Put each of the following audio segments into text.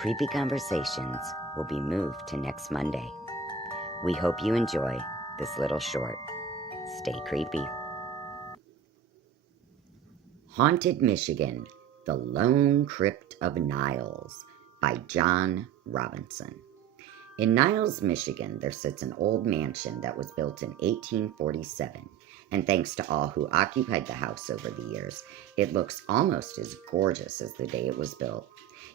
Creepy Conversations will be moved to next Monday. We hope you enjoy this little short. Stay creepy. Haunted Michigan, The Lone Crypt of Niles by John Robinson. In Niles, Michigan, there sits an old mansion that was built in 1847, and thanks to all who occupied the house over the years, it looks almost as gorgeous as the day it was built.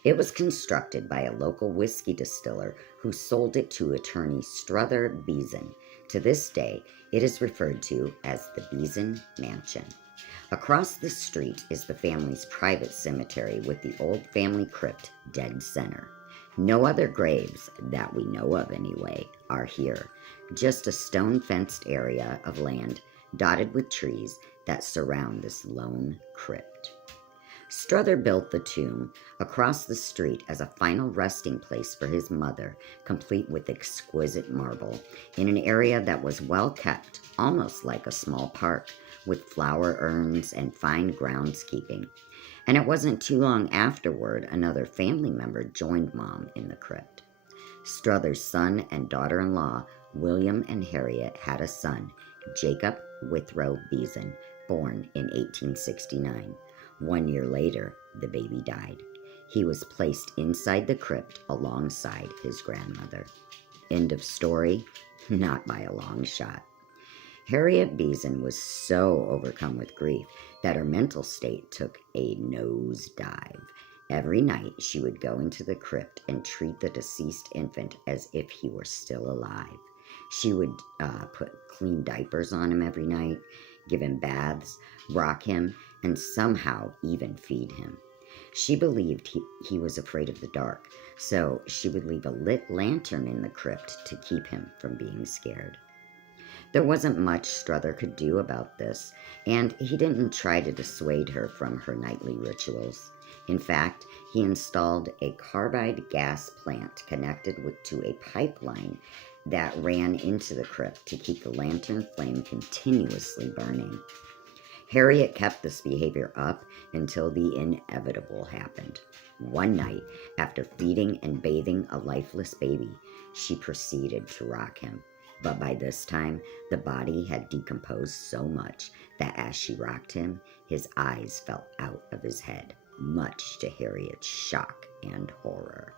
It was constructed by a local whiskey distiller who sold it to attorney Strother Beeson. To this day, it is referred to as the Beeson Mansion. Across the street is the family's private cemetery with the old family crypt dead center. No other graves, that we know of anyway, are here. Just a stone-fenced area of land dotted with trees that surround this lone crypt. Strother built the tomb across the street as a final resting place for his mother, complete with exquisite marble, in an area that was well kept, almost like a small park, with flower urns and fine groundskeeping. And it wasn't too long afterward another family member joined Mom in the crypt. Strother's son and daughter-in-law, William and Harriet, had a son, Jacob Withrow Beeson, born in 1869. 1 year later, the baby died. He was placed inside the crypt alongside his grandmother. End of story? Not by a long shot. Harriet Beeson was so overcome with grief that her mental state took a nosedive. Every night she would go into the crypt and treat the deceased infant as if he were still alive. She would put clean diapers on him every night, give him baths, rock him, and somehow even feed him. She believed he was afraid of the dark, so she would leave a lit lantern in the crypt to keep him from being scared. There wasn't much Strother could do about this, and he didn't try to dissuade her from her nightly rituals. In fact, he installed a carbide gas plant connected to a pipeline that ran into the crypt to keep the lantern flame continuously burning. Harriet kept this behavior up until the inevitable happened. One night, after feeding and bathing a lifeless baby, she proceeded to rock him. But by this time, the body had decomposed so much that as she rocked him, his eyes fell out of his head, much to Harriet's shock and horror.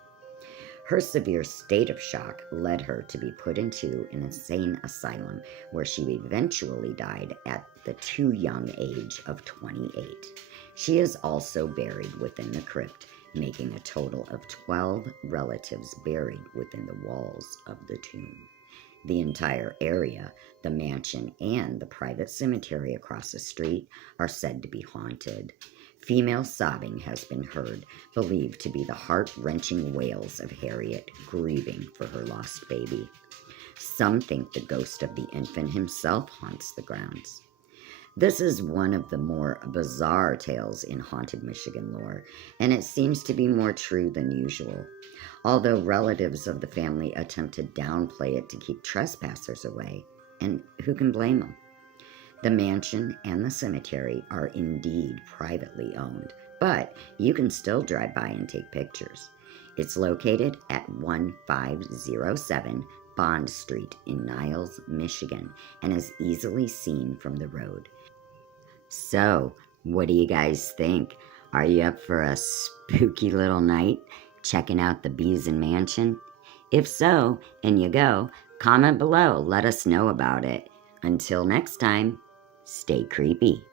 Her severe state of shock led her to be put into an insane asylum, where she eventually died at the too young age of 28. She is also buried within the crypt, making a total of 12 relatives buried within the walls of the tomb. The entire area, the mansion, and the private cemetery across the street are said to be haunted. Female sobbing has been heard, believed to be the heart-wrenching wails of Harriet grieving for her lost baby. Some think the ghost of the infant himself haunts the grounds. This is one of the more bizarre tales in haunted Michigan lore, and it seems to be more true than usual, although relatives of the family attempt to downplay it to keep trespassers away, and who can blame them? The mansion and the cemetery are indeed privately owned, but you can still drive by and take pictures. It's located at 1507 Bond Street in Niles, Michigan, and is easily seen from the road. So, what do you guys think? Are you up for a spooky little night checking out the Beeson Mansion? If so, and you go, comment below. Let us know about it. Until next time, stay creepy.